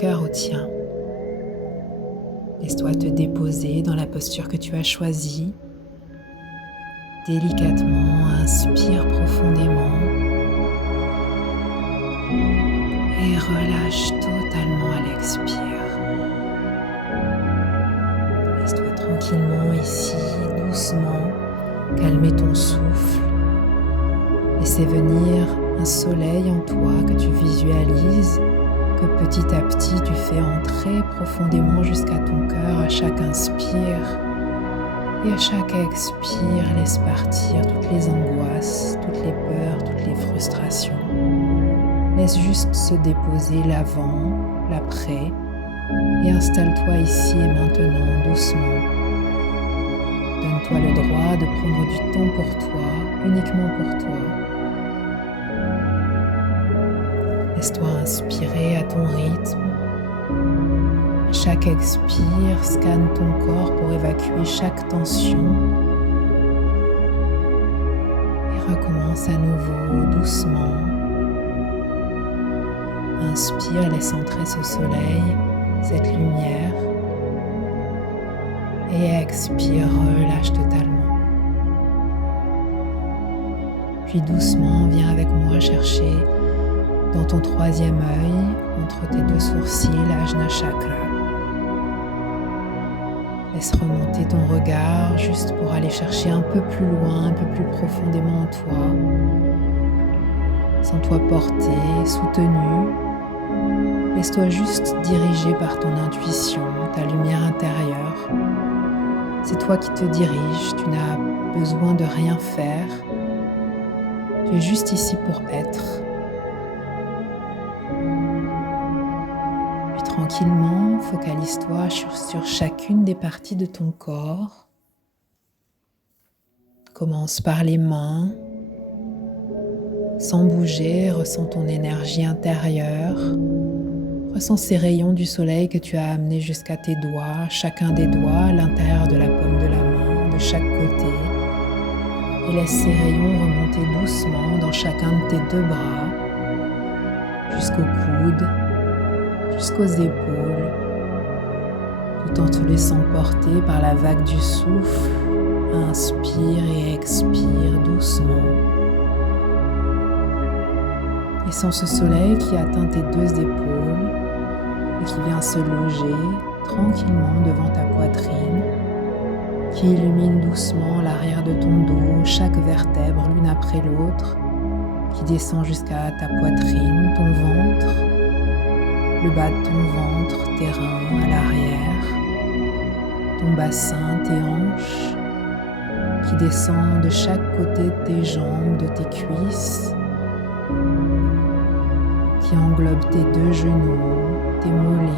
cœur au tien. Laisse-toi te déposer dans la posture que tu as choisie. Délicatement, inspire profondément et relâche totalement à l'expire. Laisse-toi tranquillement ici, doucement, calmer ton souffle. Laissez venir un soleil en toi que tu visualises, que petit à petit tu fais entrer profondément jusqu'à ton cœur à chaque inspire. Et à chaque expire, laisse partir toutes les angoisses, toutes les peurs, toutes les frustrations. Laisse juste se déposer l'avant, l'après, et installe-toi ici et maintenant doucement. Donne-toi le droit de prendre du temps pour toi, uniquement pour toi. Laisse-toi inspirer à ton rythme. À chaque expire, scanne ton corps pour évacuer chaque tension. Et recommence à nouveau doucement. Inspire, laisse entrer ce soleil, cette lumière. Et expire, relâche totalement. Puis doucement, viens avec moi chercher dans ton troisième œil, entre tes deux sourcils, l'Ajna Chakra. Laisse remonter ton regard juste pour aller chercher un peu plus loin, un peu plus profondément en toi. Sens-toi porté, soutenu. Laisse-toi juste diriger par ton intuition, ta lumière intérieure. C'est toi qui te diriges, tu n'as besoin de rien faire. Tu es juste ici pour être. Puis tranquillement, focalise-toi sur chacune des parties de ton corps. Commence par les mains. Sans bouger, ressens ton énergie intérieure. Ressens ces rayons du soleil que tu as amenés jusqu'à tes doigts, chacun des doigts à l'intérieur de la paume de la main, de chaque côté. Et laisse ces rayons remonter doucement dans chacun de tes deux bras, jusqu'aux coudes, jusqu'aux épaules, tout en te laissant porter par la vague du souffle. Inspire et expire doucement. Et sens ce soleil qui atteint tes deux épaules et qui vient se loger tranquillement devant ta poitrine, qui illumine doucement l'arrière de ton dos, chaque vertèbre l'une après l'autre, qui descend jusqu'à ta poitrine, ton ventre, le bas de ton ventre, tes reins à l'arrière, ton bassin, tes hanches, qui descend de chaque côté de tes jambes, de tes cuisses, qui englobe tes deux genoux, tes mollets,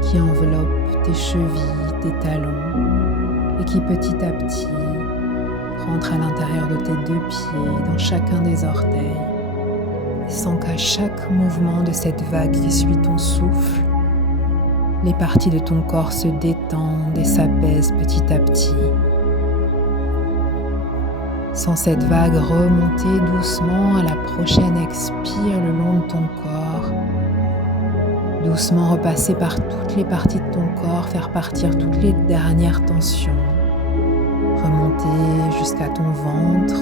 qui enveloppe tes chevilles, tes talons, et qui petit à petit rentre à l'intérieur de tes deux pieds, dans chacun des orteils. Et sens qu'à chaque mouvement de cette vague qui suit ton souffle, les parties de ton corps se détendent et s'apaisent petit à petit. Sens cette vague remonter doucement à la prochaine expire le long de ton corps. Doucement repasser par toutes les parties de ton corps, faire partir toutes les dernières tensions. Remonter jusqu'à ton ventre.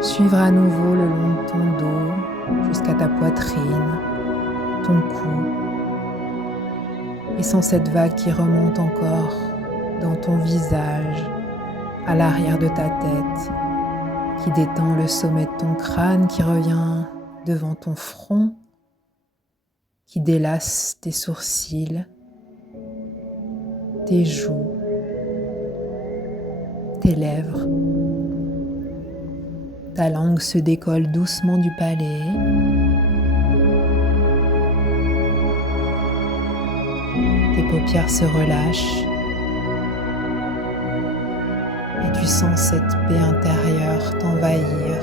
Suivre à nouveau le long de ton dos jusqu'à ta poitrine, ton cou. Et sens cette vague qui remonte encore dans ton visage, à l'arrière de ta tête, qui détend le sommet de ton crâne, qui revient devant ton front, qui délace tes sourcils, tes joues, tes lèvres. Ta langue se décolle doucement du palais. Tes paupières se relâchent. Et tu sens cette paix intérieure t'envahir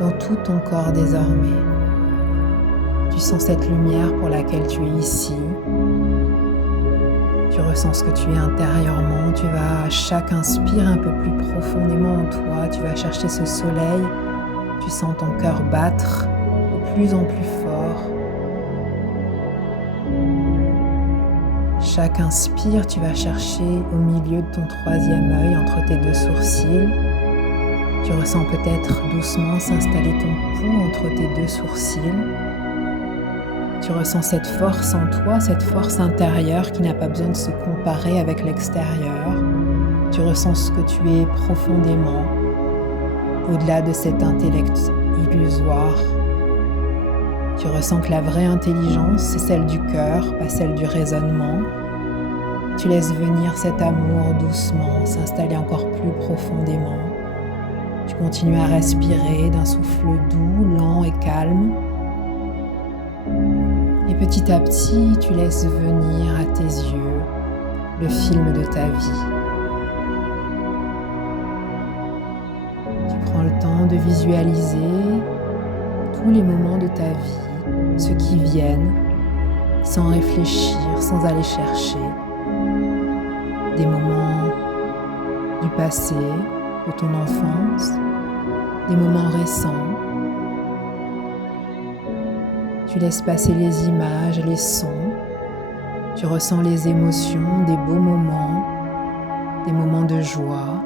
dans tout ton corps désormais. Tu sens cette lumière pour laquelle tu es ici. Tu ressens ce que tu es intérieurement. Tu vas à chaque inspire un peu plus profondément en toi. Tu vas chercher ce soleil. Tu sens ton cœur battre de plus en plus fort. Chaque inspire, tu vas chercher au milieu de ton troisième œil, entre tes deux sourcils. Tu ressens peut-être doucement s'installer ton pouls entre tes deux sourcils. Tu ressens cette force en toi, cette force intérieure qui n'a pas besoin de se comparer avec l'extérieur. Tu ressens ce que tu es profondément, au-delà de cet intellect illusoire. Tu ressens que la vraie intelligence, c'est celle du cœur, pas celle du raisonnement. Tu laisses venir cet amour doucement, s'installer encore plus profondément. Tu continues à respirer d'un souffle doux, lent et calme. Et petit à petit, tu laisses venir à tes yeux le film de ta vie. Tu prends le temps de visualiser tous les moments de ta vie, ceux qui viennent, sans réfléchir, sans aller chercher. Des moments du passé, de ton enfance, des moments récents. Tu laisses passer les images, les sons. Tu ressens les émotions, des beaux moments, des moments de joie,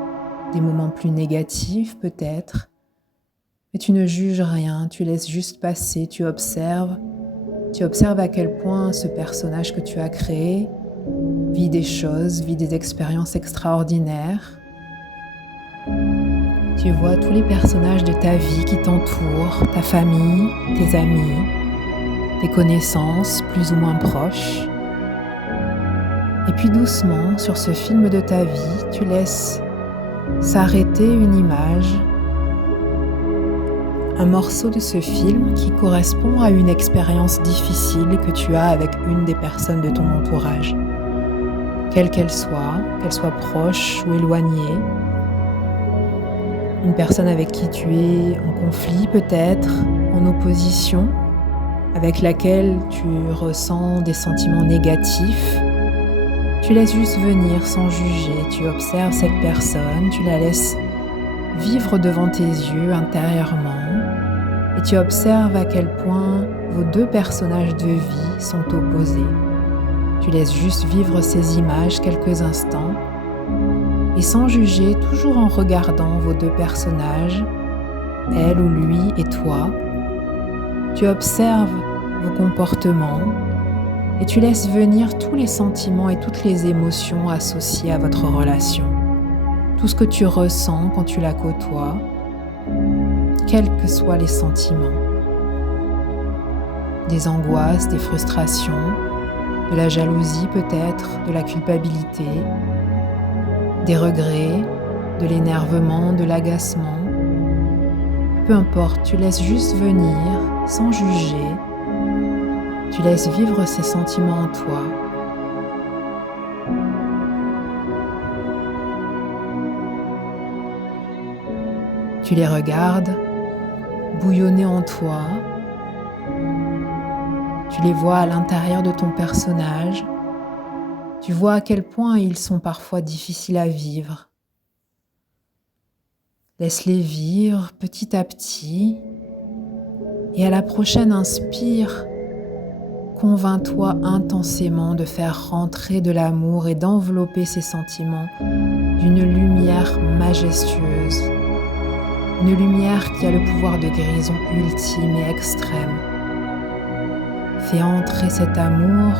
des moments plus négatifs peut-être. Mais tu ne juges rien, tu laisses juste passer, tu observes. Tu observes à quel point ce personnage que tu as créé vit des choses, vit des expériences extraordinaires. Tu vois tous les personnages de ta vie qui t'entourent, ta famille, tes amis, tes connaissances plus ou moins proches. Et puis doucement, sur ce film de ta vie, tu laisses s'arrêter une image, un morceau de ce film qui correspond à une expérience difficile que tu as avec une des personnes de ton entourage. Quelle qu'elle soit proche ou éloignée. Une personne avec qui tu es en conflit peut-être, en opposition, avec laquelle tu ressens des sentiments négatifs. Tu laisses juste venir sans juger, tu observes cette personne, tu la laisses vivre devant tes yeux intérieurement et tu observes à quel point vos deux personnages de vie sont opposés. Tu laisses juste vivre ces images quelques instants et sans juger, toujours en regardant vos deux personnages, elle ou lui et toi, tu observes vos comportements et tu laisses venir tous les sentiments et toutes les émotions associées à votre relation. Tout ce que tu ressens quand tu la côtoies, quels que soient les sentiments. Des angoisses, des frustrations, de la jalousie peut-être, de la culpabilité, des regrets, de l'énervement, de l'agacement. Peu importe, tu laisses juste venir sans juger. Tu laisses vivre ces sentiments en toi. Tu les regardes bouillonner en toi. Tu les vois à l'intérieur de ton personnage. Tu vois à quel point ils sont parfois difficiles à vivre. Laisse-les vivre petit à petit. Et à la prochaine inspire, convainc-toi intensément de faire rentrer de l'amour et d'envelopper ces sentiments d'une lumière majestueuse. Une lumière qui a le pouvoir de guérison ultime et extrême. Fais entrer cet amour,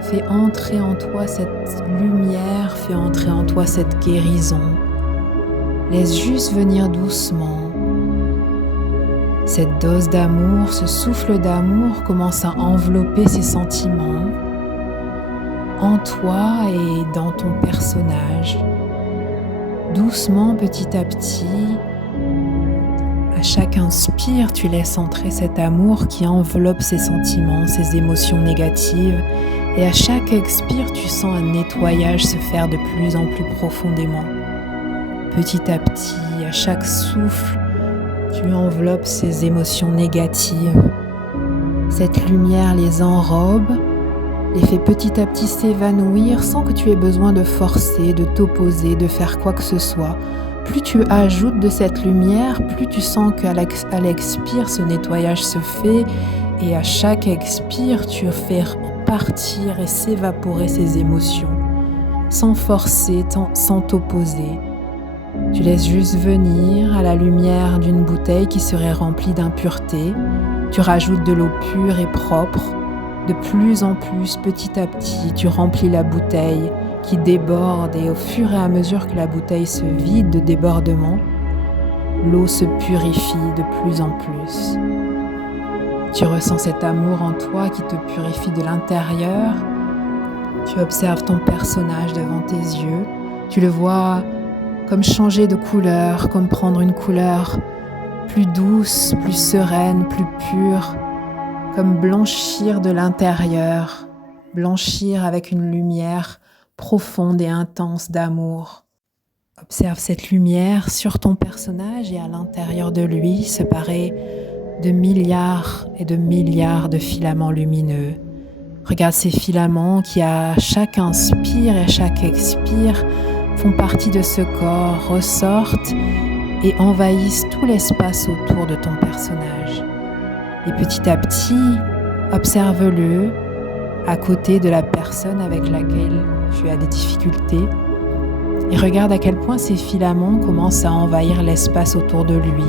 fais entrer en toi cette lumière, fais entrer en toi cette guérison. Laisse juste venir doucement. Cette dose d'amour, ce souffle d'amour commence à envelopper ces sentiments en toi et dans ton personnage. Doucement, petit à petit, à chaque inspire, tu laisses entrer cet amour qui enveloppe ces sentiments, ces émotions négatives. Et à chaque expire, tu sens un nettoyage se faire de plus en plus profondément. Petit à petit, à chaque souffle, tu enveloppes ces émotions négatives. Cette lumière les enrobe, les fait petit à petit s'évanouir sans que tu aies besoin de forcer, de t'opposer, de faire quoi que ce soit. plus tu ajoutes de cette lumière, plus tu sens qu'à l'expire, ce nettoyage se fait et à chaque expire, tu fais partir et s'évaporer ces émotions, sans forcer, sans t'opposer. Tu laisses juste venir à la lumière d'une bouteille qui serait remplie d'impuretés. Tu rajoutes de l'eau pure et propre. De plus en plus, petit à petit, tu remplis la bouteille qui déborde et au fur et à mesure que la bouteille se vide de débordement, l'eau se purifie de plus en plus. Tu ressens cet amour en toi qui te purifie de l'intérieur. Tu observes ton personnage devant tes yeux. Tu le vois comme changer de couleur, comme prendre une couleur plus douce, plus sereine, plus pure, comme blanchir de l'intérieur, blanchir avec une lumière profonde et intense d'amour. Observe cette lumière sur ton personnage et à l'intérieur de lui, séparée de milliards et de milliards de filaments lumineux. Regarde ces filaments qui, à chaque inspire et à chaque expire, font partie de ce corps, ressortent et envahissent tout l'espace autour de ton personnage. Et petit à petit, observe-le à côté de la personne avec laquelle tu as des difficultés et regarde à quel point ces filaments commencent à envahir l'espace autour de lui,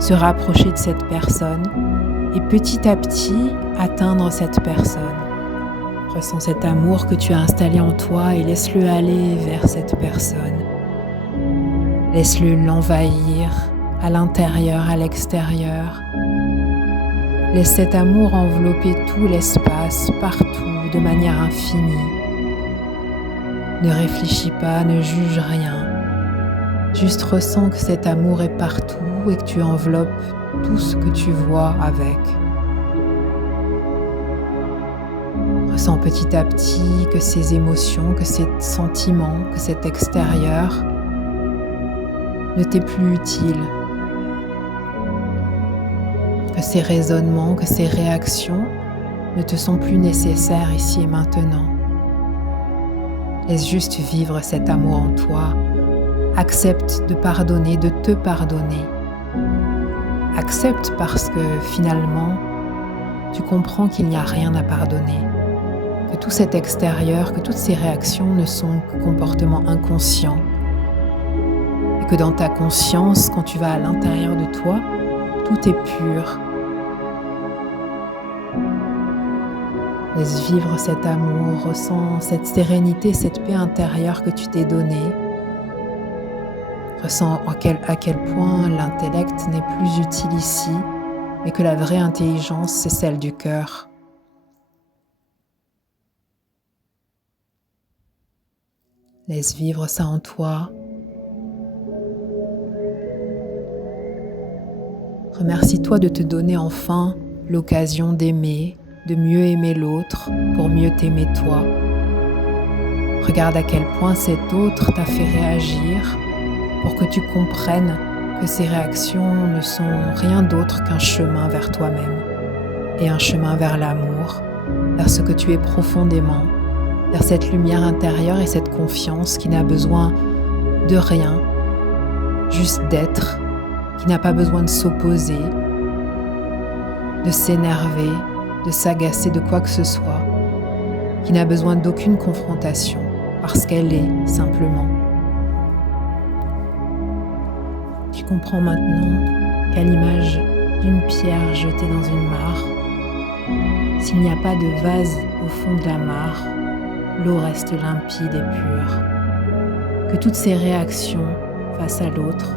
se rapprocher de cette personne et petit à petit atteindre cette personne. Ressens cet amour que tu as installé en toi et laisse-le aller vers cette personne. Laisse-le l'envahir à l'intérieur, à l'extérieur. Laisse cet amour envelopper tout l'espace, partout, de manière infinie. Ne réfléchis pas, ne juge rien. Juste ressens que cet amour est partout et que tu enveloppes tout ce que tu vois avec. Ressens petit à petit que ces émotions, que ces sentiments, que cet extérieur ne t'est plus utile. Que ces raisonnements, que ces réactions ne te sont plus nécessaires ici et maintenant. Laisse juste vivre cet amour en toi. Accepte de pardonner, de te pardonner. Accepte parce que finalement, tu comprends qu'il n'y a rien à pardonner. Que tout cet extérieur, que toutes ces réactions ne sont que comportements inconscients. Et que dans ta conscience, quand tu vas à l'intérieur de toi, tout est pur. Laisse vivre cet amour, ressens cette sérénité, cette paix intérieure que tu t'es donnée. Ressens à quel point l'intellect n'est plus utile ici, mais que la vraie intelligence, c'est celle du cœur. Laisse vivre ça en toi. Remercie-toi de te donner enfin l'occasion d'aimer, de mieux aimer l'autre pour mieux t'aimer toi. Regarde à quel point cet autre t'a fait réagir pour que tu comprennes que ces réactions ne sont rien d'autre qu'un chemin vers toi-même et un chemin vers l'amour, vers ce que tu es profondément, vers cette lumière intérieure et cette confiance qui n'a besoin de rien, juste d'être, qui n'a pas besoin de s'opposer, de s'énerver, de s'agacer de quoi que ce soit, qui n'a besoin d'aucune confrontation parce qu'elle est simplement. Tu comprends maintenant qu'à l'image d'une pierre jetée dans une mare, s'il n'y a pas de vase au fond de la mare, l'eau reste limpide et pure. Que toutes ces réactions face à l'autre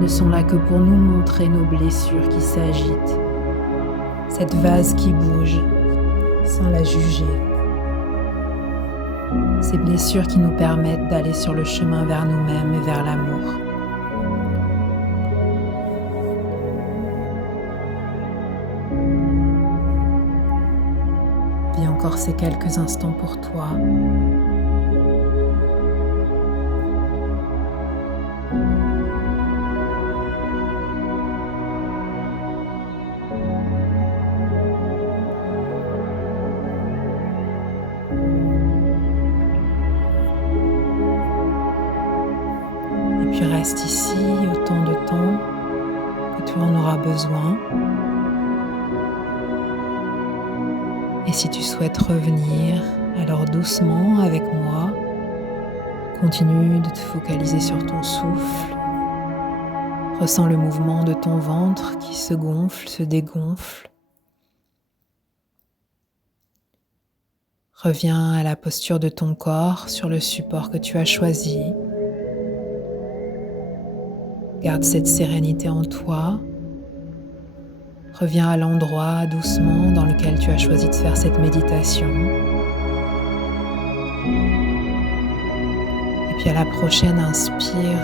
ne sont là que pour nous montrer nos blessures qui s'agitent, cette vase qui bouge sans la juger, ces blessures qui nous permettent d'aller sur le chemin vers nous-mêmes et vers l'amour. Vis encore ces quelques instants pour toi. reste ici autant de temps que tu en auras besoin. Et si tu souhaites revenir, alors doucement avec moi, continue de te focaliser sur ton souffle. Ressens le mouvement de ton ventre qui se gonfle, se dégonfle. Reviens à la posture de ton corps sur le support que tu as choisi. Garde cette sérénité en toi. Reviens à l'endroit doucement dans lequel tu as choisi de faire cette méditation. Et puis à la prochaine, inspire.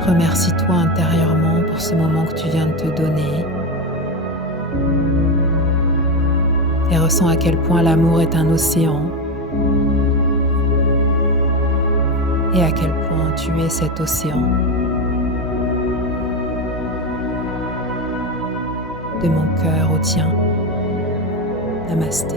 Remercie-toi intérieurement pour ce moment que tu viens de te donner. Et ressens à quel point l'amour est un océan. Et à quel point tu es cet océan. De mon cœur au tien. Namasté.